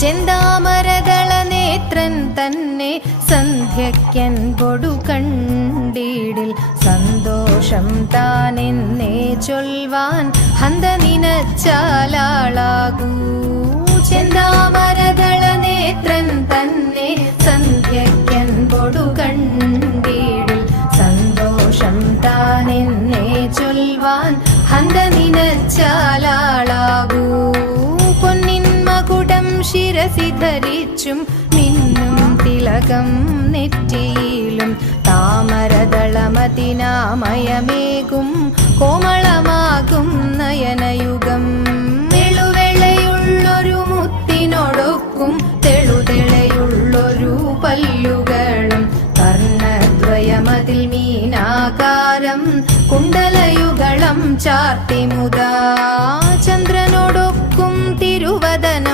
ചെന്താമരദള നേത്രൻ തന്നെ സന്ധ്യയ്ക്കൻപൊടു കണ്ടീടിൽ സന്തോഷം താനെന്നേ ചൊൽവാൻ ഹന്ത നിനച്ചാലാളാകൂ. ചെന്താമരദള നേത്രൻ തന്നെ സന്ധ്യയ്ക്കൻപൊടു കണ്ടീടിൽ സന്തോഷം താനെന്നേ ചൊൽവാൻ ഹന്ത നിനച്ചാലാളാകൂ. പൊന്നിൻ മകുടം ശിരസി ധരിച്ചും മിന്നും തിലകം നെറ്റിയിലും താമരദളമതിനാമയമേകും കോമളമാകും നയനയുഗം. വെളുവെളയുള്ളൊരു മുത്തിനൊടുക്കും തെളുതെളയുള്ളൊരു പല്ലുകളും കർണദ്വയമതിൽ മീനാകാരം കുണ്ടലയുഗളം ചാർത്തിമുതാ. ചന്ദ്രനോടൊക്കും തിരുവദനം